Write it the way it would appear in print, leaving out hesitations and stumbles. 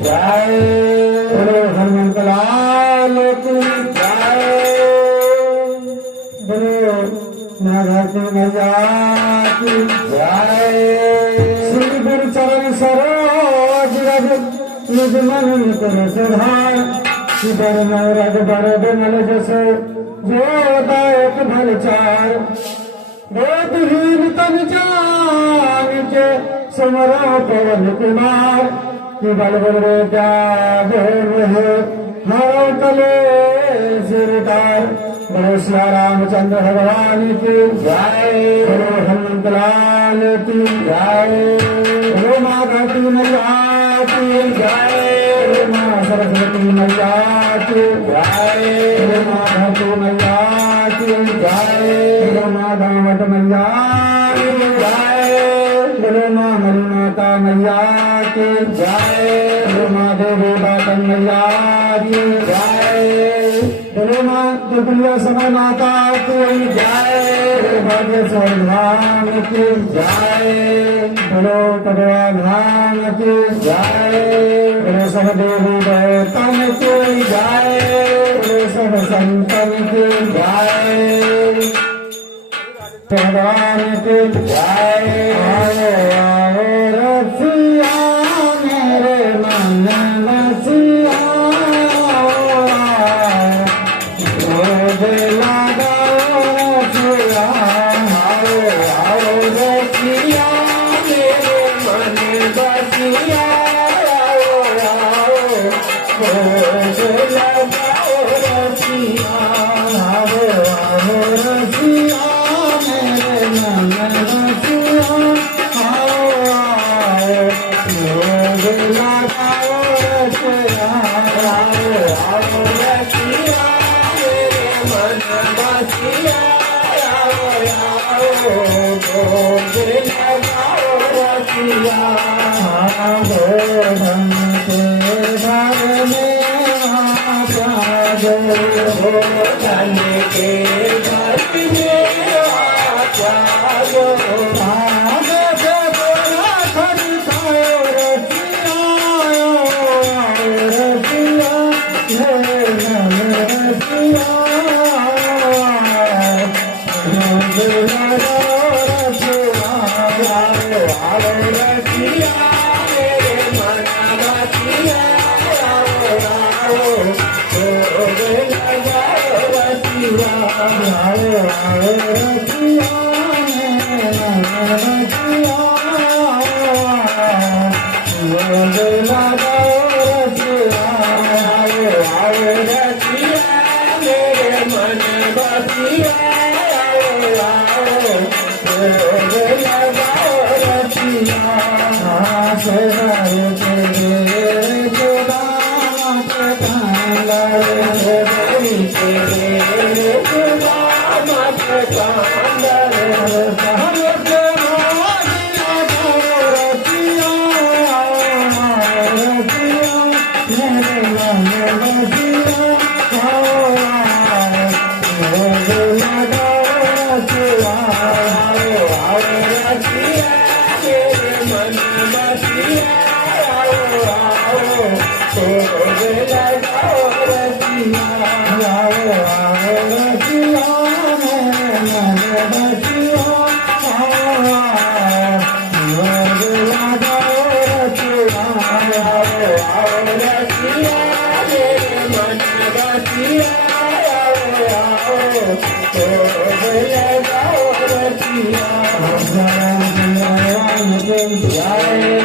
जय बोलो हनुमंत लाल की जय। बोलो नागवती मैया की जय। श्री गुरु चरण सरोज रज निज मन कर सुधार। शिवर नवरग बर बिमल जसो जो दायक भल चार। बोधहीन तन जान के समरो पवन कुमार। कि बल बल रे त्यागे हरो तले सिरदार। बोलो सिया रामचंद्र भगवान की जय। बोलो हनुमंत लाल की जय। बोलो माँ धरती मैया की जय। बोलो माँ सरस्वती मैया की जय। बोलो माँ धरती मैया की जय। बोलो माँ दामोदर मैया की जय। बोलो माँ हरि माता मैया की जय। बोलो माँ देवी बातन मैया की जय। बोलो माँ दुर्गा समय माता की जय। भाग्य धाम की जय। बोलो कटवा धाम की जय। बोलो सब देवी देवतन की जय। बोलो सब संतन की जय। भगवान की जय। आओ रसिया मेरे मन रसिया। रोज लगाओ रसिया। आओ रसिया मेरे मन बसिया। रोज लगाओ रसिया। आओ रसिया Yeah.